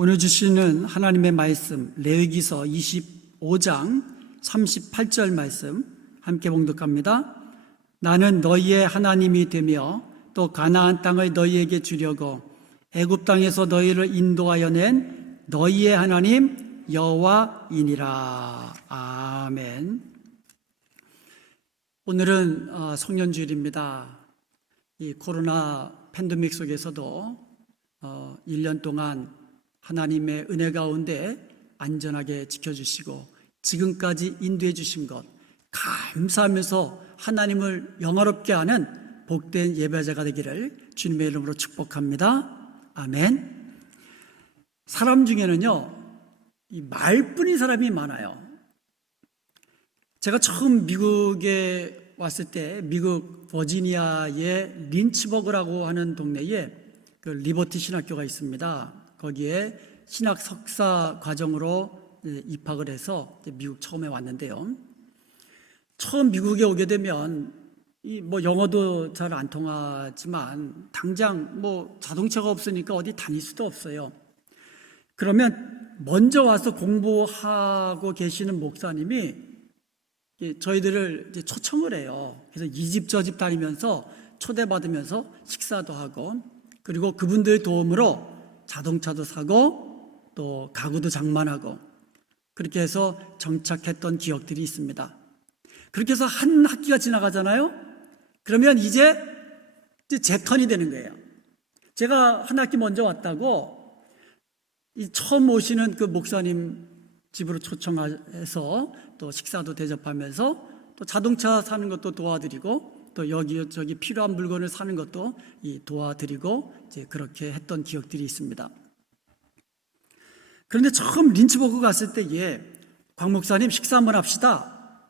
오늘 주시는 하나님의 말씀 레위기서 25장 38절 말씀 함께 봉독합니다. 나는 너희의 하나님이 되며 또 가나안 땅을 너희에게 주려고 애굽 땅에서 너희를 인도하여 낸 너희의 하나님 여호와이니라. 아멘. 오늘은 성년주일입니다. 이 코로나 팬데믹 속에서도 1년 동안 하나님의 은혜 가운데 안전하게 지켜주시고 지금까지 인도해 주신 것 감사하면서 하나님을 영화롭게 하는 복된 예배자가 되기를 주님의 이름으로 축복합니다. 아멘. 사람 중에는요, 이 말뿐인 사람이 많아요. 제가 처음 미국에 왔을 때 미국 버지니아의 린치버그라고 하는 동네에 그 리버티 신학교가 있습니다. 거기에 신학 석사 과정으로 입학을 해서 미국 처음에 왔는데요. 처음 미국에 오게 되면 영어도 잘 안 통하지만 당장 자동차가 없으니까 어디 다닐 수도 없어요. 그러면 먼저 와서 공부하고 계시는 목사님이 저희들을 이제 초청을 해요. 그래서 이 집 저 집 다니면서 초대받으면서 식사도 하고, 그리고 그분들의 도움으로 자동차도 사고 또 가구도 장만하고, 그렇게 해서 정착했던 기억들이 있습니다. 그렇게 해서 한 학기가 지나가잖아요. 그러면 이제 제 턴이 되는 거예요. 제가 한 학기 먼저 왔다고 처음 오시는 그 목사님 집으로 초청해서 또 식사도 대접하면서 또 자동차 사는 것도 도와드리고 또 여기저기 필요한 물건을 사는 것도 도와드리고 이제 그렇게 했던 기억들이 있습니다. 그런데 처음 린치버그 갔을 때에 곽 목사님 식사 한번 합시다.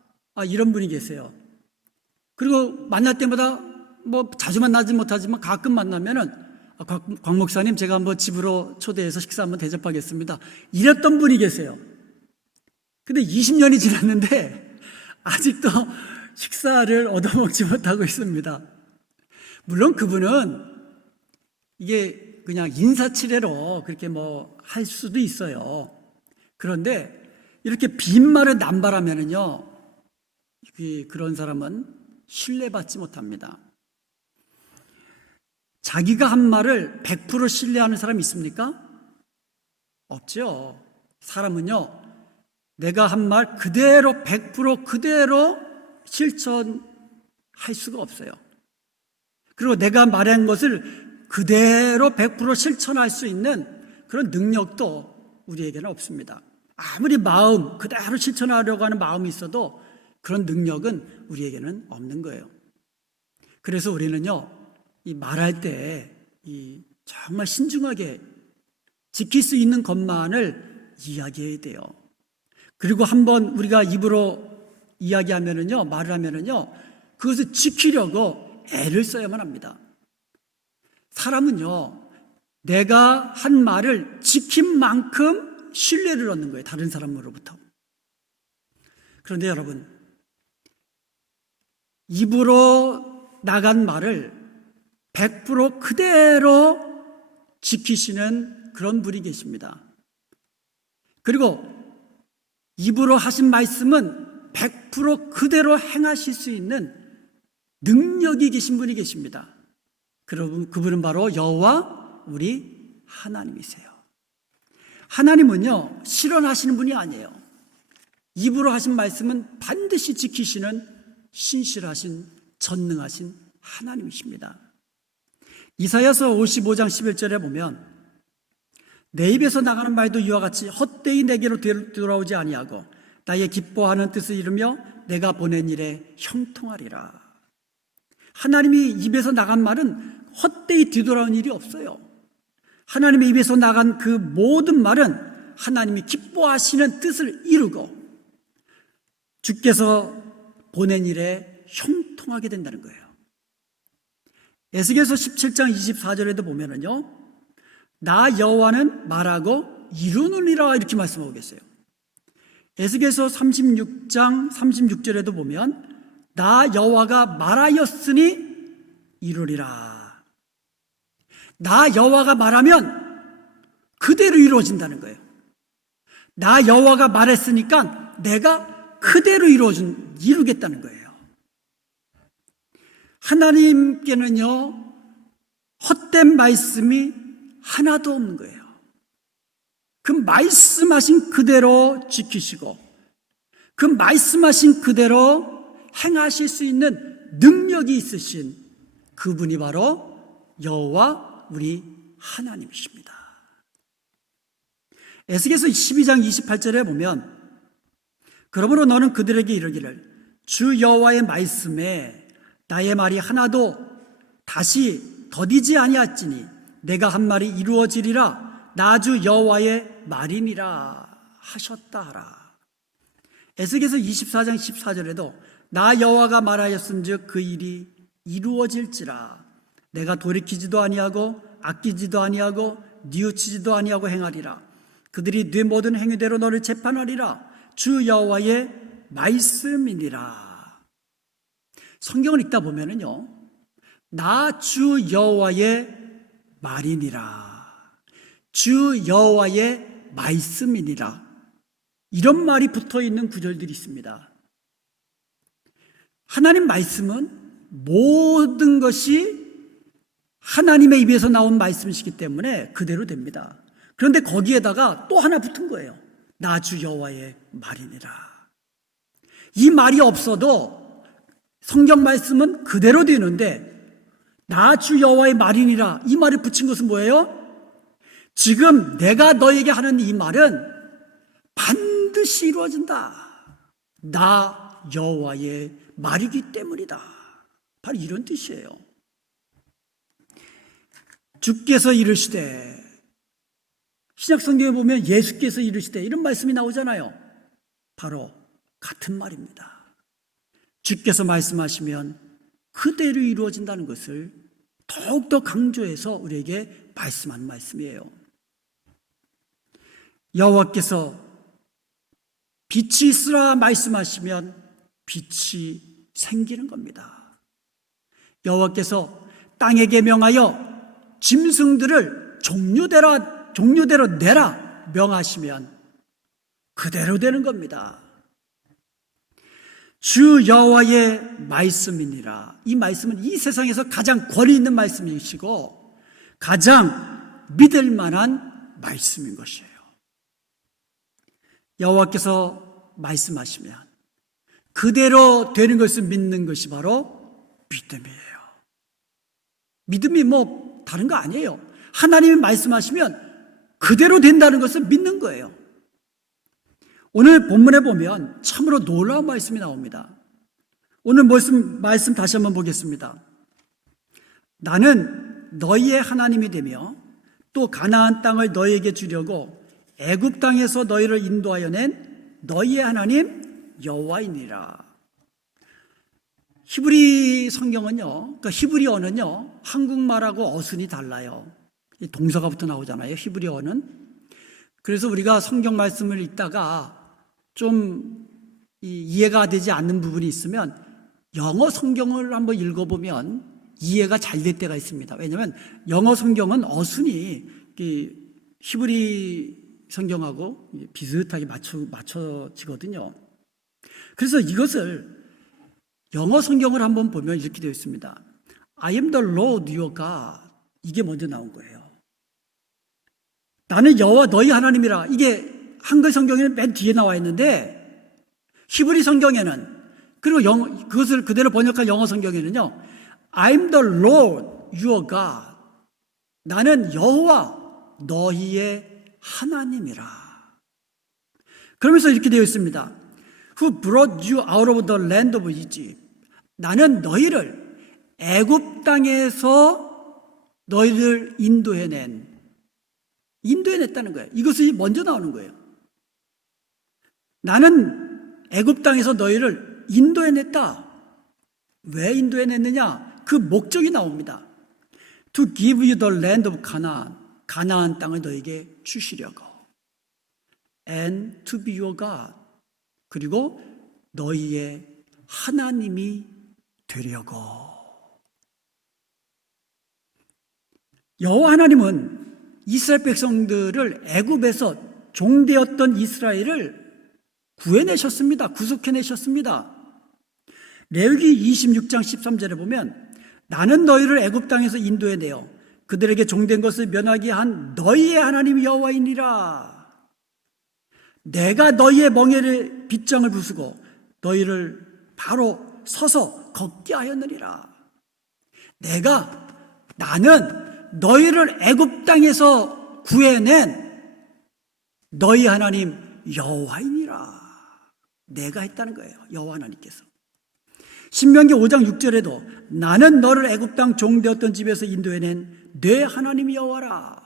이런 분이 계세요. 그리고 만날 때마다 자주 만나지 못하지만 가끔 만나면은 곽 목사님 제가 한번 집으로 초대해서 식사 한번 대접하겠습니다. 이랬던 분이 계세요. 근데 20년이 지났는데 아직도 식사를 얻어먹지 못하고 있습니다. 물론 그분은 이게 그냥 인사치레로 그렇게 할 수도 있어요. 그런데 이렇게 빈말을 남발하면은요, 그런 사람은 신뢰받지 못합니다. 자기가 한 말을 100% 신뢰하는 사람이 있습니까? 없죠. 사람은요, 내가 한 말 그대로 100% 그대로 실천할 수가 없어요. 그리고 내가 말한 것을 그대로 100% 실천할 수 있는 그런 능력도 우리에게는 없습니다. 아무리 마음 그대로 실천하려고 하는 마음이 있어도 그런 능력은 우리에게는 없는 거예요. 그래서 우리는요, 이 말할 때 정말 신중하게 지킬 수 있는 것만을 이야기해야 돼요. 그리고 한번 우리가 입으로 이야기하면은요, 말을 하면은요, 그것을 지키려고 애를 써야만 합니다. 사람은요, 내가 한 말을 지킨 만큼 신뢰를 얻는 거예요, 다른 사람으로부터. 그런데 여러분, 입으로 나간 말을 100% 그대로 지키시는 그런 분이 계십니다. 그리고 입으로 하신 말씀은 100% 그대로 행하실 수 있는 능력이 계신 분이 계십니다. 그분은 바로 여호와 우리 하나님이세요. 하나님은요, 실현하시는 분이 아니에요. 입으로 하신 말씀은 반드시 지키시는 신실하신 전능하신 하나님이십니다. 이사야서 55장 11절에 보면 내 입에서 나가는 말도 이와 같이 헛되이 내게로 돌아오지 아니하고 나의 기뻐하는 뜻을 이루며 내가 보낸 일에 형통하리라. 하나님이 입에서 나간 말은 헛되이 뒤돌아온 일이 없어요. 하나님의 입에서 나간 그 모든 말은 하나님이 기뻐하시는 뜻을 이루고 주께서 보낸 일에 형통하게 된다는 거예요. 에스겔서 17장 24절에도 보면은요, 나 여호와는 말하고 이루느니라 이렇게 말씀하고 계세요. 에스겔서 36장 36절에도 보면 나 여호와가 말하였으니 이루리라. 나 여호와가 말하면 그대로 이루어진다는 거예요. 나 여호와가 말했으니까 내가 그대로 이루겠다는 거예요. 하나님께는요, 헛된 말씀이 하나도 없는 거예요. 그 말씀하신 그대로 지키시고 그 말씀하신 그대로 행하실 수 있는 능력이 있으신 그분이 바로 여호와 우리 하나님이십니다. 에스겔서 12장 28절에 보면 그러므로 너는 그들에게 이르기를 주 여호와의 말씀에 나의 말이 하나도 다시 더디지 아니하였으니 내가 한 말이 이루어지리라 나 주 여호와의 말이니라 하셨다 하라. 에스겔서 24장 14절에도 나 여호와가 말하였음즉 그 일이 이루어질지라 내가 돌이키지도 아니하고 아끼지도 아니하고 뉘우치지도 아니하고 행하리라. 그들이 네 모든 행위대로 너를 재판하리라. 주 여호와의 말씀이니라. 성경을 읽다 보면은요, 나 주 여호와의 말이니라, 주 여호와의 말씀이니라, 이런 말이 붙어 있는 구절들이 있습니다. 하나님 말씀은 모든 것이 하나님의 입에서 나온 말씀이시기 때문에 그대로 됩니다. 그런데 거기에다가 또 하나 붙은 거예요. 나 주 여호와의 말이니라. 이 말이 없어도 성경 말씀은 그대로 되는데 나 주 여호와의 말이니라, 이 말을 붙인 것은 뭐예요? 지금 내가 너에게 하는 이 말은 반드시 이루어진다. 나 여호와의 말이기 때문이다. 바로 이런 뜻이에요. 주께서 이르시되, 신약 성경에 보면 예수께서 이르시되 이런 말씀이 나오잖아요. 바로 같은 말입니다. 주께서 말씀하시면 그대로 이루어진다는 것을 더욱더 강조해서 우리에게 말씀한 말씀이에요. 여호와께서 빛이 있으라 말씀하시면 빛이 생기는 겁니다. 여호와께서 땅에게 명하여 짐승들을 종류대로 내라 명하시면 그대로 되는 겁니다. 주 여호와의 말씀이니라. 이 말씀은 이 세상에서 가장 권위 있는 말씀이시고 가장 믿을 만한 말씀인 것이에요. 여호와께서 말씀하시면 그대로 되는 것을 믿는 것이 바로 믿음이에요. 믿음이 뭐 다른 거 아니에요. 하나님이 말씀하시면 그대로 된다는 것을 믿는 거예요. 오늘 본문에 보면 참으로 놀라운 말씀이 나옵니다. 오늘 말씀 다시 한번 보겠습니다. 나는 너희의 하나님이 되며 또 가나안 땅을 너희에게 주려고 애굽 땅에서 너희를 인도하여 낸 너희의 하나님 여호와이니라. 히브리 성경은요, 그러니까 히브리어는요, 한국말하고 어순이 달라요. 동사가부터 나오잖아요, 히브리어는. 그래서 우리가 성경 말씀을 읽다가 좀 이해가 되지 않는 부분이 있으면 영어 성경을 한번 읽어보면 이해가 잘 될 때가 있습니다. 왜냐하면 영어 성경은 어순이 히브리 성경하고 비슷하게 맞춰지거든요. 그래서 이것을 영어 성경을 한번 보면 이렇게 되어 있습니다. I am the Lord your God. 이게 먼저 나온 거예요. 나는 여호와 너희 하나님이라. 이게 한글 성경에는 맨 뒤에 나와 있는데 히브리 성경에는, 그리고 그것을 그대로 번역한 영어 성경에는요, I'm the Lord your God. 나는 여호와 너희의 하나님이라. 그러면서 이렇게 되어 있습니다. Who brought you out of the land of Egypt. 나는 너희를 애굽 땅에서 너희를 인도해냈다는 거예요. 이것이 먼저 나오는 거예요. 나는 애굽 땅에서 너희를 인도해냈다. 왜 인도해냈느냐? 그 목적이 나옵니다. To give you the land of Canaan. 가나안 땅을 너희에게 주시려고. And to be your God. 그리고 너희의 하나님이 되려고. 여호와 하나님은 이스라엘 백성들을 애굽에서 종되었던 이스라엘을 구해내셨습니다. 구속해내셨습니다. 레위기 26장 13절에 보면 나는 너희를 애굽 땅에서 인도해내어 그들에게 종된 것을 면하게 한 너희의 하나님 여호와이니라. 내가 너희의 멍에를 빗장을 부수고 너희를 바로 서서 걷게 하였느니라. 나는 너희를 애굽 땅에서 구해낸 너희 하나님 여호와이니라. 내가 했다는 거예요. 여호와 하나님께서. 신명기 5장 6절에도 나는 너를 애굽 땅 종되었던 집에서 인도해낸 내 하나님 여호와라.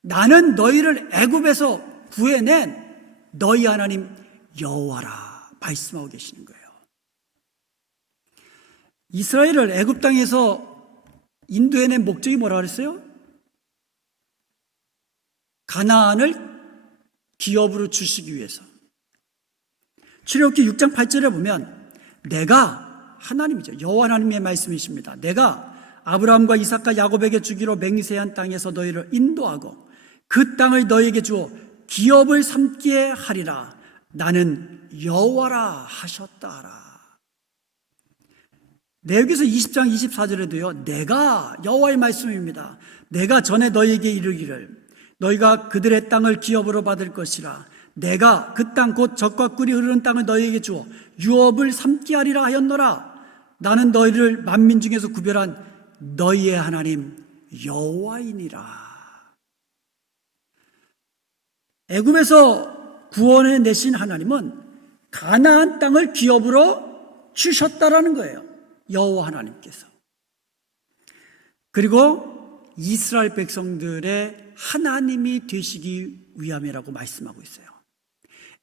나는 너희를 애굽에서 구해낸 너희 하나님 여호와라 말씀하고 계시는 거예요. 이스라엘을 애굽 땅에서 인도해낸 목적이 뭐라 그랬어요? 가나안을 기업으로 주시기 위해서. 출애굽기 6장 8절에 보면 내가 하나님이죠. 여호와 하나님의 말씀이십니다. 내가 아브라함과 이삭과 야곱에게 주기로 맹세한 땅에서 너희를 인도하고 그 땅을 너희에게 주어 기업을 삼게 하리라. 나는 여호와라 하셨다라. 레위기서 20장 24절에도요. 내가 여호와의 말씀입니다. 내가 전에 너희에게 이르기를 너희가 그들의 땅을 기업으로 받을 것이라. 내가 그 땅 곧 젖과 꿀이 흐르는 땅을 너희에게 주어 유업을 삼게 하리라 하였노라. 나는 너희를 만민 중에서 구별한 너희의 하나님 여호와이니라. 애굽에서 구원해 내신 하나님은 가나안 땅을 기업으로 주셨다라는 거예요. 여호와 하나님께서. 그리고 이스라엘 백성들의 하나님이 되시기 위함이라고 말씀하고 있어요.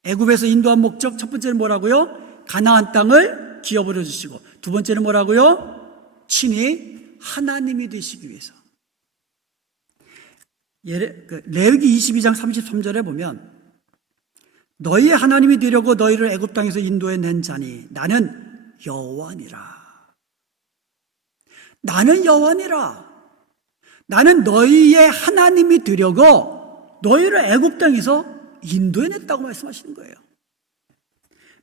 애굽에서 인도한 목적 첫 번째는 뭐라고요? 가나안 땅을 기업으로 주시고, 두 번째는 뭐라고요? 친히 하나님이 되시기 위해서. 레위기 22장 33절에 보면 너희의 하나님이 되려고 너희를 애굽 땅에서 인도해 낸 자니 나는 여호와니라. 나는 여호와니라. 나는 너희의 하나님이 되려고 너희를 애굽 땅에서 인도해냈다고 말씀하시는 거예요.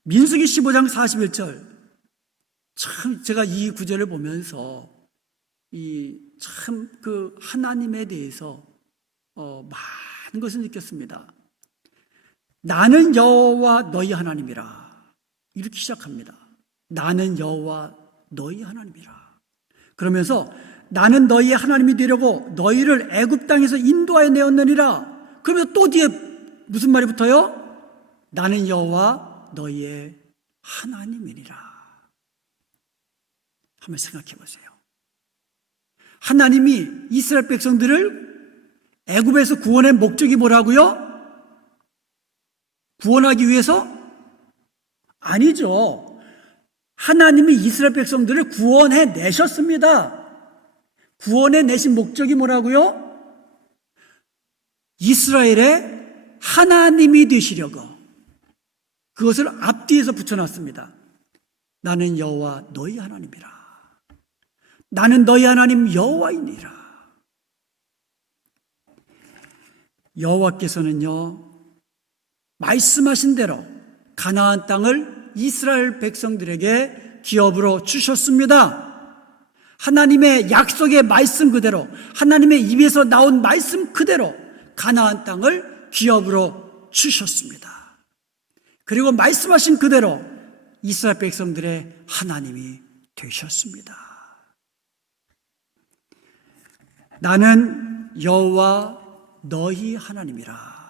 민수기 15장 41절. 참 제가 이 구절을 보면서 참 그 하나님에 대해서 많은 것을 느꼈습니다. 나는 여호와 너희 하나님이라. 이렇게 시작합니다. 나는 여호와 너희 하나님이라. 그러면서 나는 너희의 하나님이 되려고 너희를 애굽 땅에서 인도하여 내었느니라. 그러면 또 뒤에 무슨 말이 붙어요? 나는 여호와 너희의 하나님이니라. 한번 생각해 보세요. 하나님이 이스라엘 백성들을 애굽에서 구원한 목적이 뭐라고요? 구원하기 위해서? 아니죠. 하나님이 이스라엘 백성들을 구원해 내셨습니다. 구원해 내신 목적이 뭐라고요? 이스라엘의 하나님이 되시려고. 그것을 앞뒤에서 붙여놨습니다. 나는 여호와 너희 하나님이라. 나는 너희 하나님 여호와이니라. 여호와께서는요, 말씀하신 대로 가나안 땅을 이스라엘 백성들에게 기업으로 주셨습니다. 하나님의 약속의 말씀 그대로, 하나님의 입에서 나온 말씀 그대로 가나안 땅을 기업으로 주셨습니다. 그리고 말씀하신 그대로 이스라엘 백성들의 하나님이 되셨습니다. 나는 여호와 너희 하나님이라.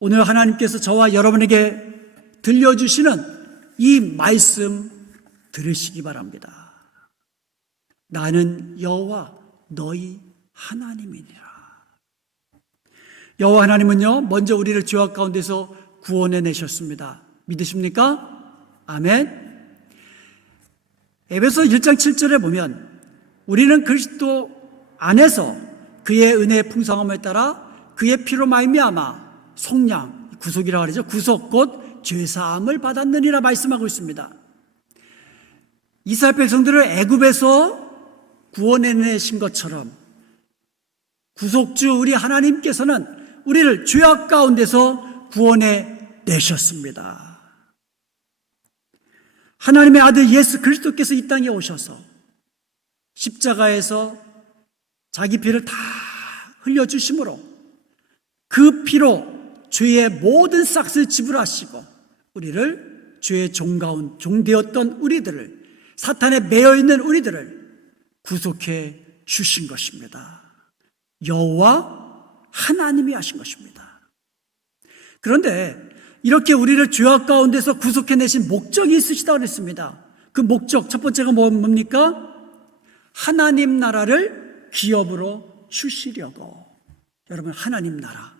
오늘 하나님께서 저와 여러분에게 들려주시는 이 말씀 들으시기 바랍니다. 나는 여호와 너희 하나님이니라. 여호와 하나님은요, 먼저 우리를 죄악 가운데서 구원해 내셨습니다. 믿으십니까? 아멘. 에베소 1장 7절에 보면 우리는 그리스도 안에서 그의 은혜의 풍성함을 따라 그의 피로 말미암아 속량, 구속이라고 하죠. 구속 곧 죄사함을 받았느니라 말씀하고 있습니다. 이스라엘 백성들을 애굽에서 구원해내신 것처럼 구속주 우리 하나님께서는 우리를 죄악 가운데서 구원해 내셨습니다. 하나님의 아들 예수 그리스도께서 이 땅에 오셔서 십자가에서 자기 피를 다 흘려주심으로 그 피로 죄의 모든 싹을 지불하시고 우리를 죄의 종 되었던 우리들을, 사탄에 매여있는 우리들을 구속해 주신 것입니다. 여호와 하나님이 하신 것입니다. 그런데 이렇게 우리를 죄악 가운데서 구속해내신 목적이 있으시다고 그랬습니다. 그 목적 첫 번째가 뭡니까? 하나님 나라를 기업으로 주시려고. 여러분, 하나님 나라,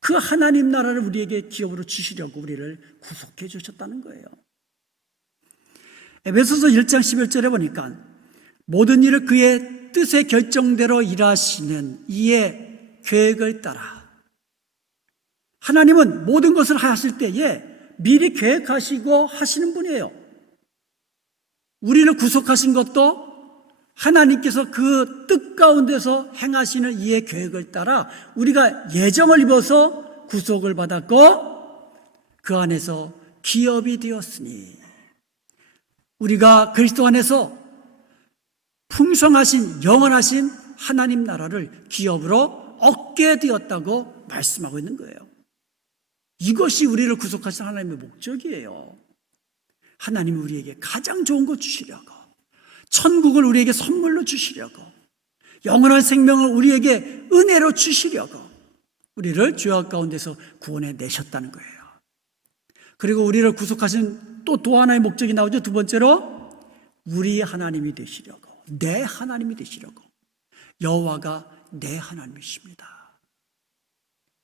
그 하나님 나라를 우리에게 기업으로 주시려고 우리를 구속해 주셨다는 거예요. 에베소서 1장 11절에 보니까 모든 일을 그의 뜻의 결정대로 일하시는 이의 계획을 따라. 하나님은 모든 것을 하실 때에 미리 계획하시고 하시는 분이에요. 우리를 구속하신 것도 하나님께서 그 뜻 가운데서 행하시는 이의 계획을 따라 우리가 예정을 입어서 구속을 받았고 그 안에서 기업이 되었으니 우리가 그리스도 안에서 풍성하신 영원하신 하나님 나라를 기업으로 얻게 되었다고 말씀하고 있는 거예요. 이것이 우리를 구속하신 하나님의 목적이에요. 하나님이 우리에게 가장 좋은 것 주시려고, 천국을 우리에게 선물로 주시려고, 영원한 생명을 우리에게 은혜로 주시려고 우리를 죄악 가운데서 구원해 내셨다는 거예요. 그리고 우리를 구속하신 또 하나의 목적이 나오죠. 두 번째로 우리 하나님이 되시려고, 내 하나님이 되시려고. 여호와가 내 하나님이십니다.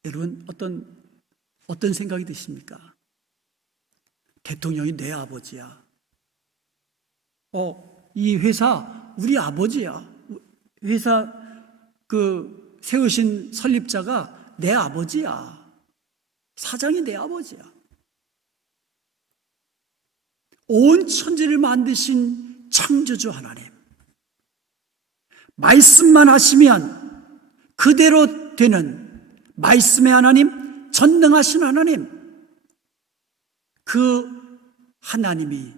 여러분, 어떤 생각이 드십니까? 대통령이 내 아버지야. 이 회사 우리 아버지야. 회사 세우신 설립자가 내 아버지야. 사장이 내 아버지야. 온 천지를 만드신 창조주 하나님. 말씀만 하시면 그대로 되는 말씀의 하나님, 전능하신 하나님. 그 하나님이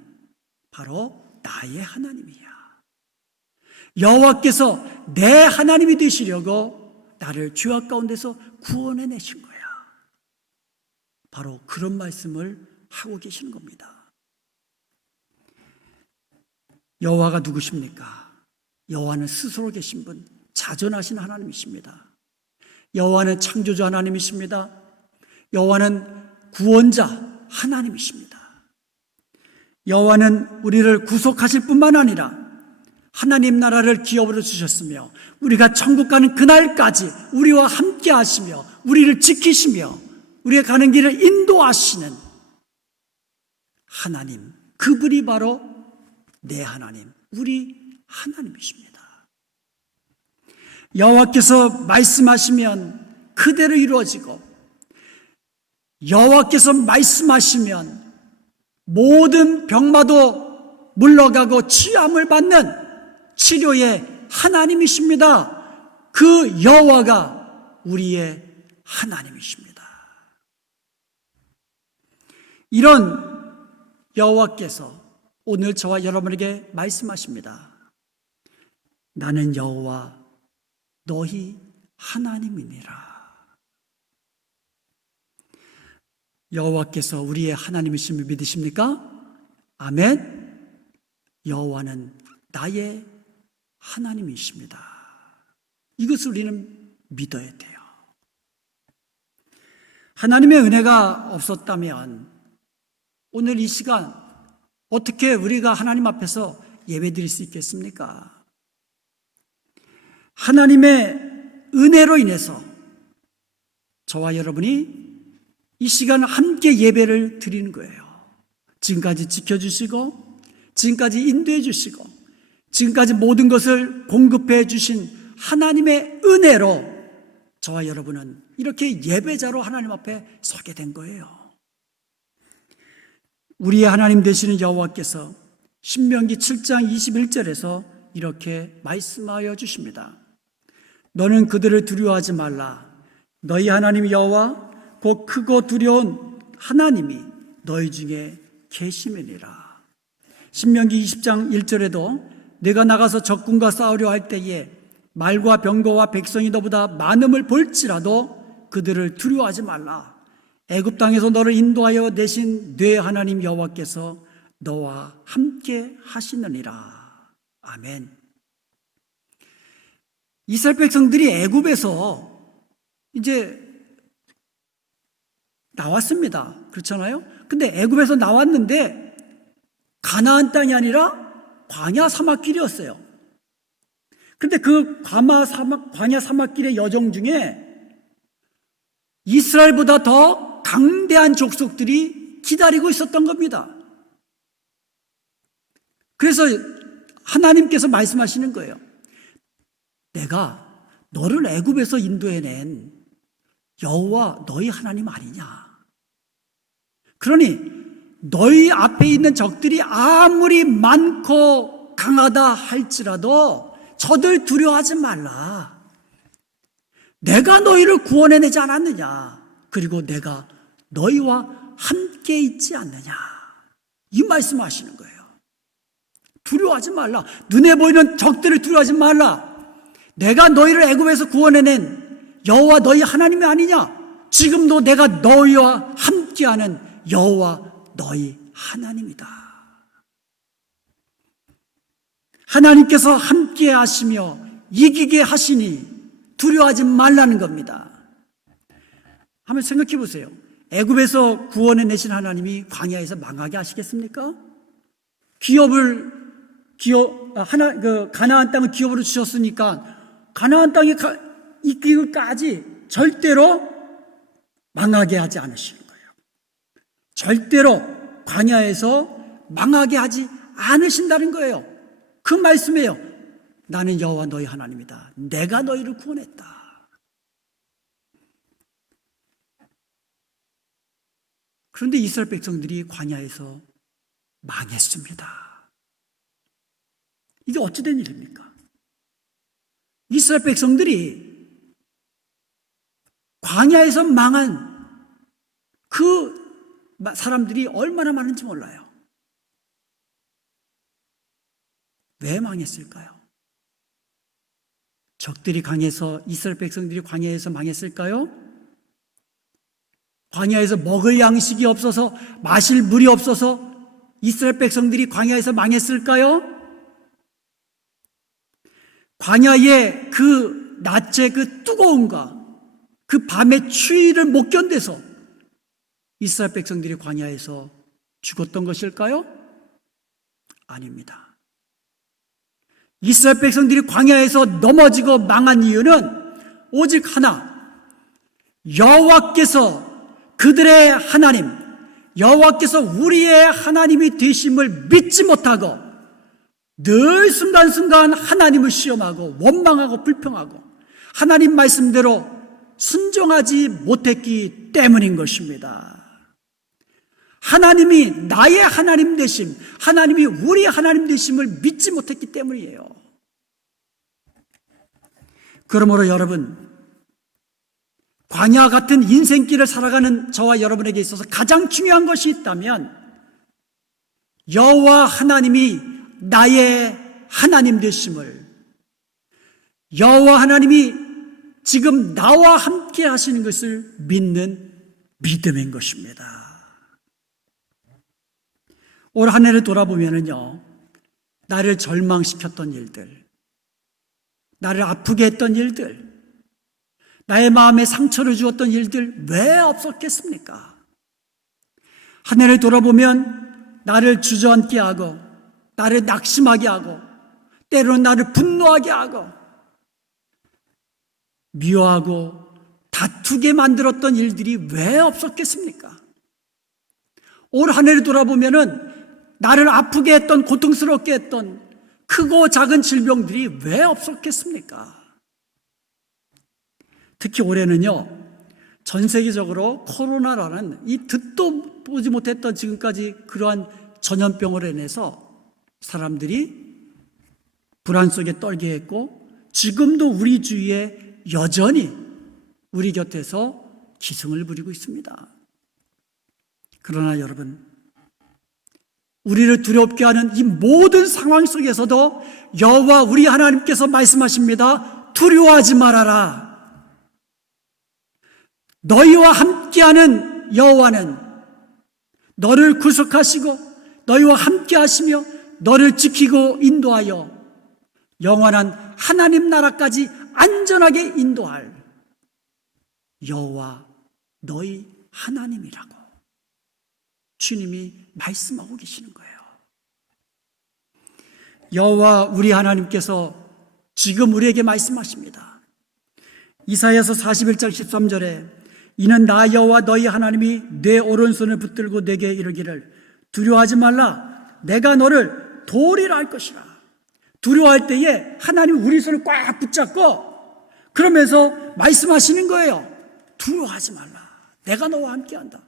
바로 나의 하나님이야. 여호와께서 내 하나님이 되시려고 나를 죄악 가운데서 구원해 내신 거야. 바로 그런 말씀을 하고 계시는 겁니다. 여호와가 누구십니까? 여호와는 스스로 계신 분, 자존하신 하나님이십니다. 여호와는 창조주 하나님이십니다. 여호와는 구원자 하나님이십니다. 여호와는 우리를 구속하실 뿐만 아니라 하나님 나라를 기업으로 주셨으며 우리가 천국 가는 그날까지 우리와 함께 하시며 우리를 지키시며 우리가 가는 길을 인도하시는 하나님, 그분이 바로 내 하나님, 우리 하나님이십니다. 여호와께서 말씀하시면 그대로 이루어지고 여호와께서 말씀하시면 모든 병마도 물러가고 치유함을 받는 치료의 하나님이십니다. 그 여호와가 우리의 하나님이십니다. 이런 여호와께서 오늘 저와 여러분에게 말씀하십니다. 나는 여호와 너희 하나님이니라. 여호와께서 우리의 하나님이심을 믿으십니까? 아멘. 여호와는 나의 하나님이십니다. 이것을 우리는 믿어야 돼요. 하나님의 은혜가 없었다면 오늘 이 시간 어떻게 우리가 하나님 앞에서 예배드릴 수 있겠습니까? 하나님의 은혜로 인해서 저와 여러분이 이 시간 함께 예배를 드리는 거예요. 지금까지 지켜주시고 지금까지 인도해 주시고 지금까지 모든 것을 공급해 주신 하나님의 은혜로 저와 여러분은 이렇게 예배자로 하나님 앞에 서게 된 거예요. 우리의 하나님 되시는 여호와께서 신명기 7장 21절에서 이렇게 말씀하여 주십니다. 너는 그들을 두려워하지 말라. 너희 하나님 여호와 곧 크고 두려운 하나님이 너희 중에 계심이니라. 신명기 20장 1절에도 내가 나가서 적군과 싸우려 할 때에 말과 병거와 백성이 너보다 많음을 볼지라도 그들을 두려워하지 말라. 애굽 땅에서 너를 인도하여 내신 네 하나님 여호와께서 너와 함께 하시느니라. 아멘. 이스라엘 백성들이 애굽에서 이제 나왔습니다. 그렇잖아요? 근데 애굽에서 나왔는데 가나안 땅이 아니라 광야 사막길이었어요. 근데 그 광야 사막길의 여정 중에 이스라엘보다 더 강대한 족속들이 기다리고 있었던 겁니다. 그래서 하나님께서 말씀하시는 거예요. 내가 너를 애굽에서 인도해낸 여호와 너희 하나님 아니냐. 그러니 너희 앞에 있는 적들이 아무리 많고 강하다 할지라도 저들 두려워하지 말라. 내가 너희를 구원해내지 않았느냐. 그리고 내가 너희와 함께 있지 않느냐. 이 말씀하시는 거예요. 두려워하지 말라. 눈에 보이는 적들을 두려워하지 말라. 내가 너희를 애굽에서 구원해낸 여호와 너희 하나님이 아니냐. 지금도 내가 너희와 함께하는 여호와 너희 하나님이다. 하나님께서 함께 하시며 이기게 하시니 두려워하지 말라는 겁니다. 한번 생각해 보세요. 애굽에서 구원해내신 하나님이 광야에서 망하게 하시겠습니까? 가나안 땅을 기업으로 주셨으니까 가나안 땅에 이기기까지 절대로 망하게 하지 않으시는 거예요. 절대로 광야에서 망하게 하지 않으신다는 거예요. 그 말씀이에요. 나는 여호와 너희 하나님이다. 내가 너희를 구원했다. 그런데 이스라엘 백성들이 광야에서 망했습니다. 이게 어찌된 일입니까? 이스라엘 백성들이 광야에서 망한 그 사람들이 얼마나 많은지 몰라요. 왜 망했을까요? 적들이 강해서 이스라엘 백성들이 광야에서 망했을까요? 광야에서 먹을 양식이 없어서 마실 물이 없어서 이스라엘 백성들이 광야에서 망했을까요? 광야의 그 낮의 그 뜨거움과 그 밤의 추위를 못 견뎌서 이스라엘 백성들이 광야에서 죽었던 것일까요? 아닙니다. 이스라엘 백성들이 광야에서 넘어지고 망한 이유는 오직 하나, 여호와께서 그들의 하나님, 여호와께서 우리의 하나님이 되심을 믿지 못하고 늘 순간순간 하나님을 시험하고 원망하고 불평하고 하나님 말씀대로 순종하지 못했기 때문인 것입니다. 하나님이 나의 하나님 되심, 하나님이 우리의 하나님 되심을 믿지 못했기 때문이에요. 그러므로 여러분, 광야 같은 인생길을 살아가는 저와 여러분에게 있어서 가장 중요한 것이 있다면 여호와 하나님이 나의 하나님 되심을, 여호와 하나님이 지금 나와 함께 하시는 것을 믿는 믿음인 것입니다. 올 한 해를 돌아보면은요, 나를 절망시켰던 일들, 나를 아프게 했던 일들, 나의 마음에 상처를 주었던 일들 왜 없었겠습니까? 한 해를 돌아보면 나를 주저앉게 하고 나를 낙심하게 하고 때로는 나를 분노하게 하고 미워하고 다투게 만들었던 일들이 왜 없었겠습니까? 올 한 해를 돌아보면은 나를 아프게 했던, 고통스럽게 했던 크고 작은 질병들이 왜 없었겠습니까? 특히 올해는요, 전 세계적으로 코로나라는 이 듣도 보지 못했던 지금까지 그러한 전염병으로 인해서 사람들이 불안 속에 떨게 했고 지금도 우리 주위에 여전히 우리 곁에서 기승을 부리고 있습니다. 그러나 여러분, 우리를 두렵게 하는 이 모든 상황 속에서도 여호와 우리 하나님께서 말씀하십니다. 두려워하지 말아라. 너희와 함께하는 여호와는 너를 구속하시고 너희와 함께하시며 너를 지키고 인도하여 영원한 하나님 나라까지 안전하게 인도할 여호와 너희 하나님이라고 주님이 말씀하고 계시는 거예요. 여호와 우리 하나님께서 지금 우리에게 말씀하십니다. 이사야서 41장 13절에 이는 나 여호와 너희 하나님이 내 오른손을 붙들고 내게 이르기를 두려워하지 말라. 내가 너를 도리라 할 것이라. 두려워할 때에 하나님이 우리 손을 꽉 붙잡고 그러면서 말씀하시는 거예요. 두려워하지 말라. 내가 너와 함께한다.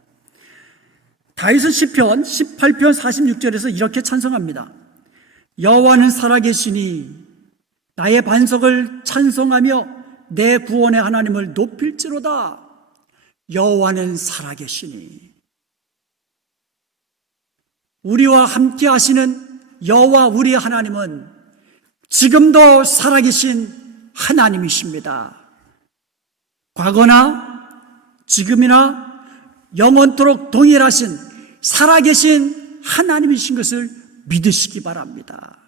다윗은 시편 18편 46절에서 이렇게 찬송합니다. 여호와는 살아계시니 나의 반석을 찬송하며 내 구원의 하나님을 높일지로다. 여호와는 살아계시니 우리와 함께 하시는 여호와 우리 하나님은 지금도 살아계신 하나님이십니다. 과거나 지금이나 영원토록 동일하신 살아계신 하나님이신 것을 믿으시기 바랍니다.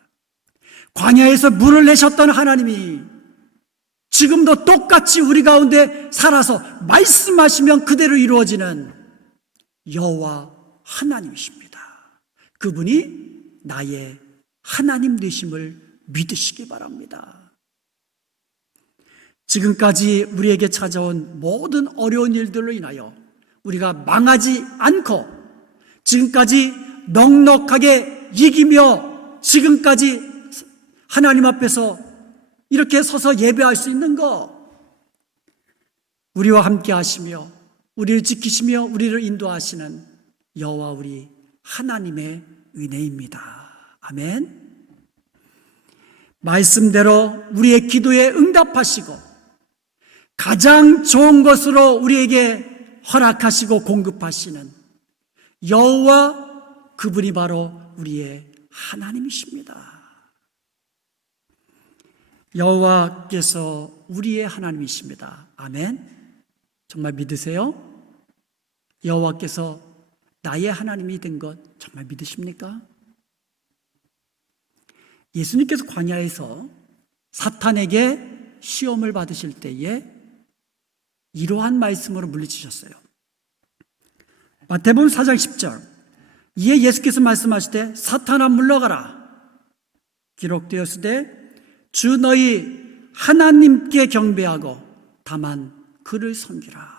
광야에서 물을 내셨던 하나님이 지금도 똑같이 우리 가운데 살아서 말씀하시면 그대로 이루어지는 여호와 하나님이십니다. 그분이 나의 하나님 되심을 믿으시기 바랍니다. 지금까지 우리에게 찾아온 모든 어려운 일들로 인하여 우리가 망하지 않고 지금까지 넉넉하게 이기며 지금까지 하나님 앞에서 이렇게 서서 예배할 수 있는 거, 우리와 함께 하시며 우리를 지키시며 우리를 인도하시는 여호와 우리 하나님의 은혜입니다. 아멘. 말씀대로 우리의 기도에 응답하시고 가장 좋은 것으로 우리에게 허락하시고 공급하시는 여호와, 그분이 바로 우리의 하나님이십니다. 여호와께서 우리의 하나님이십니다. 아멘. 정말 믿으세요? 여호와께서 나의 하나님이 된 것 정말 믿으십니까? 예수님께서 광야에서 사탄에게 시험을 받으실 때에 이러한 말씀으로 물리치셨어요. 마태복음 4장 10절, 이에 예수께서 말씀하시되 사탄아 물러가라. 기록되었으되 주 너희 하나님께 경배하고 다만 그를 섬기라.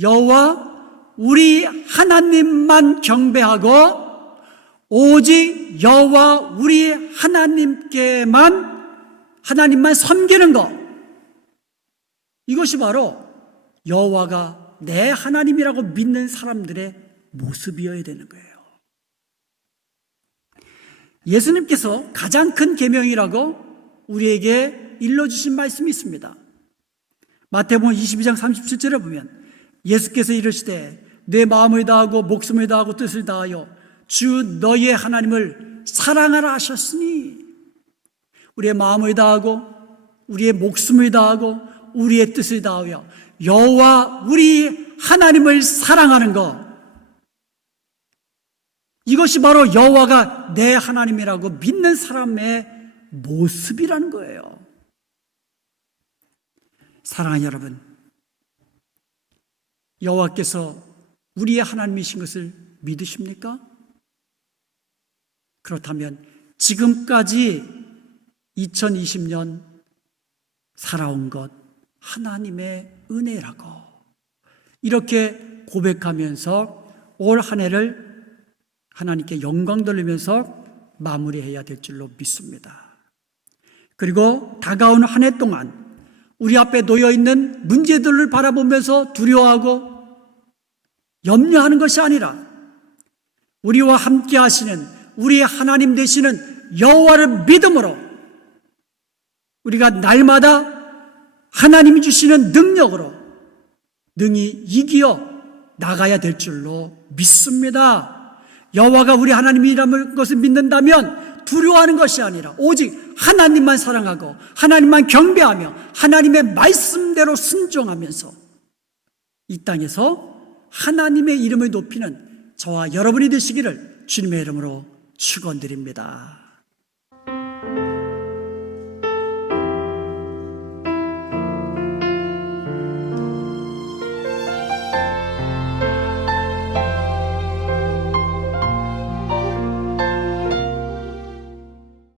여호와 우리 하나님만 경배하고 오직 여호와 우리 하나님만 섬기는 것, 이것이 바로 여호와가 내 하나님이라고 믿는 사람들의 모습이어야 되는 거예요. 예수님께서 가장 큰 계명이라고 우리에게 일러주신 말씀이 있습니다. 마태복음 22장 37절에 보면 예수께서 이르시되 내 마음을 다하고 목숨을 다하고 뜻을 다하여 주 너희의 하나님을 사랑하라 하셨으니, 우리의 마음을 다하고 우리의 목숨을 다하고 우리의 뜻을 다하여 여호와 우리 하나님을 사랑하는 것, 이것이 바로 여호와가 내 하나님이라고 믿는 사람의 모습이라는 거예요. 사랑하는 여러분, 여호와께서 우리의 하나님이신 것을 믿으십니까? 그렇다면 지금까지 2020년 살아온 것 하나님의 은혜라고 이렇게 고백하면서 올 한 해를 하나님께 영광 돌리면서 마무리해야 될 줄로 믿습니다. 그리고 다가오는 한 해 동안 우리 앞에 놓여있는 문제들을 바라보면서 두려워하고 염려하는 것이 아니라 우리와 함께 하시는 우리의 하나님 되시는 여호와를 믿음으로 우리가 날마다 하나님이 주시는 능력으로 능히 이기어 나가야 될 줄로 믿습니다. 여호와가 우리 하나님이라는 것을 믿는다면 두려워하는 것이 아니라 오직 하나님만 사랑하고 하나님만 경배하며 하나님의 말씀대로 순종하면서 이 땅에서 하나님의 이름을 높이는 저와 여러분이 되시기를 주님의 이름으로 축원드립니다.